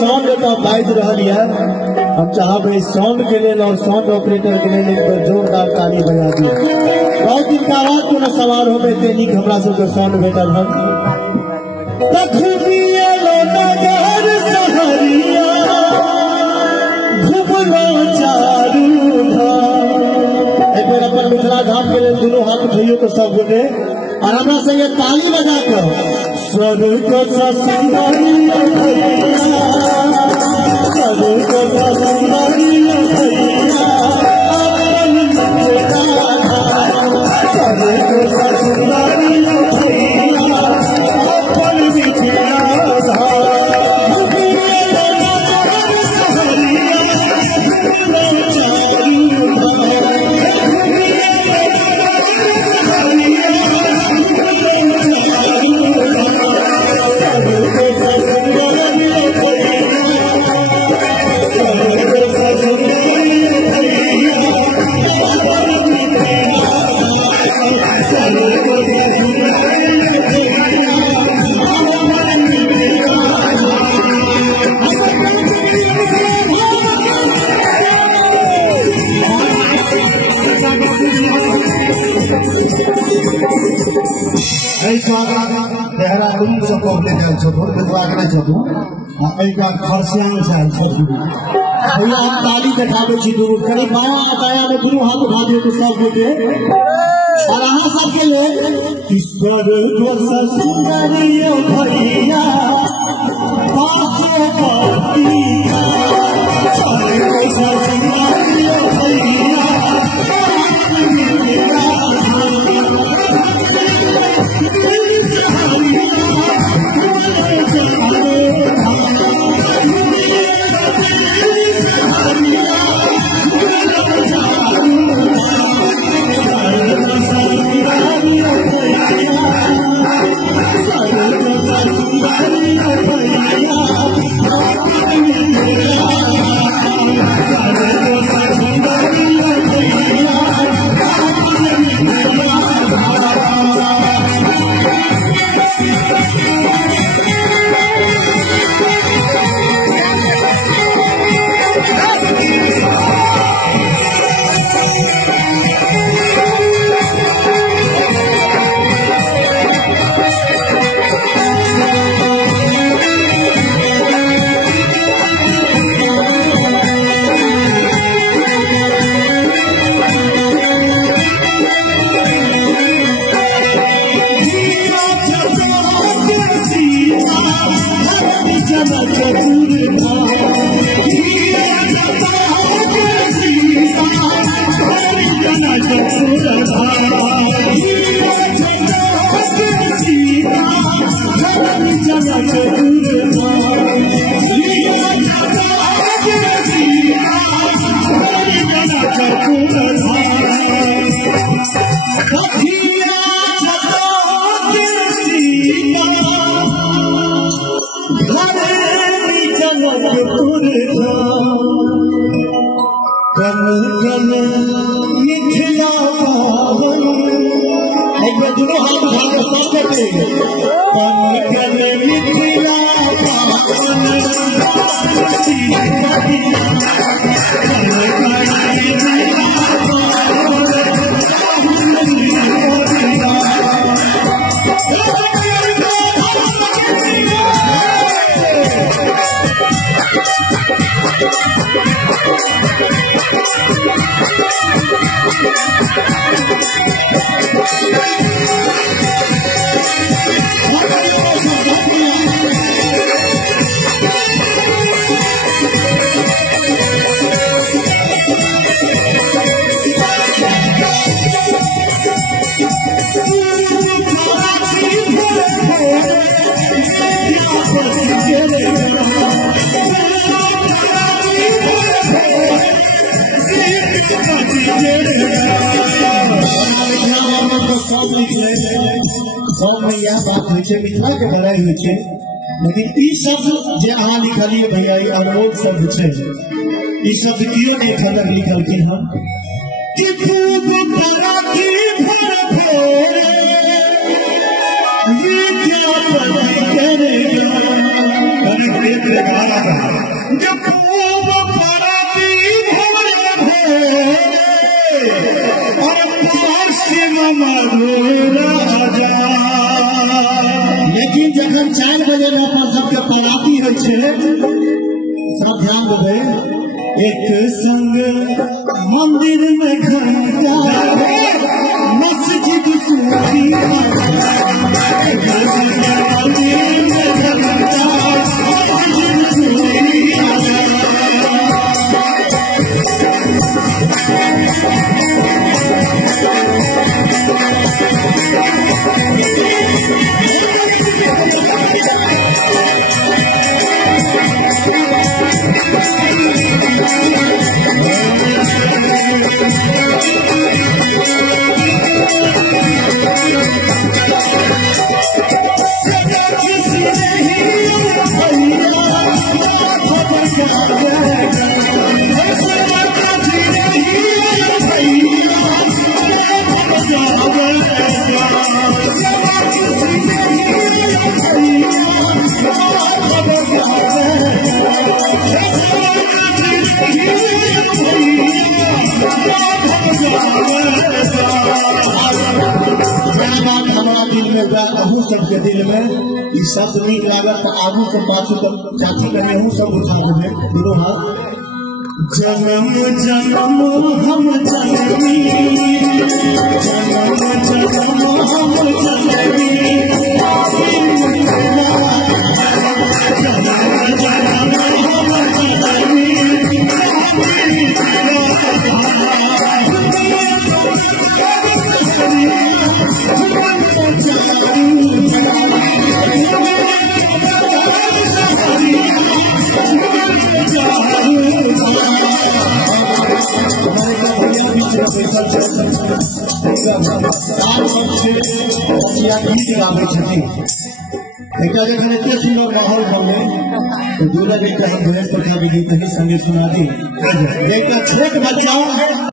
Sound तो बाज रही है। हम चाहब साउंड के लिए और साउंड ऑपरेटर के लिए तो जोरदार ताली बजा दी। बहुत दिन का आवाज को न सवार हो गए नीक हमरा सबके साउंड भेटल हम एक बेर अपन मिथिला धाम के लिए दोनों हाथ उठाइए तो सब गोटे और हमरा से ये ताली बजा कर स्वर्ग सा सुंदरिया भैया स्वर्ग सा सुंदरिया भैया अपन स्वर्ग सा सुंदरिया भैया अपन देहरादून से पहुंचे जाए खरसियान से भैया हम ताली देखाबे दूर करीब बाया दाया में दुनू हाथ उठा दिए तो सब गोटे और अहाँ सबके लिए सुंदरिया भैया मिथिला के बढ़ाई हुई है लेकिन ई शब्द जे अहाँ लिखलिए भैया ई अनमोल शब्द है ई शब्द क्यों नहीं खलक लिखलखिन हम कि खूब पराठी भर भोरे ये क्या पति करेगा तनिक देख लेगा जब खूब पराती भवन और राजा। लेकिन जखन 4 बजे अपन सबके पराती हो सब ध्यान देवे एक संग मंदिर में घंटा मस्जिद सूखी एक संग मंदिर में घंटा मस्जिद सूखी। सबके दिल में ये शब्द नहीं लागत आगू से पाछू तक चाची कहे हूँ सब उठा देवे दोनों हाथ। जन्म जन्म हम जननी जन्म जन्म हम जननी इतने सुंदर माहौल बने तो दूल्हा जी का हम भेज पर गीत ही संगीत सुना दी। एक छोट बच्चा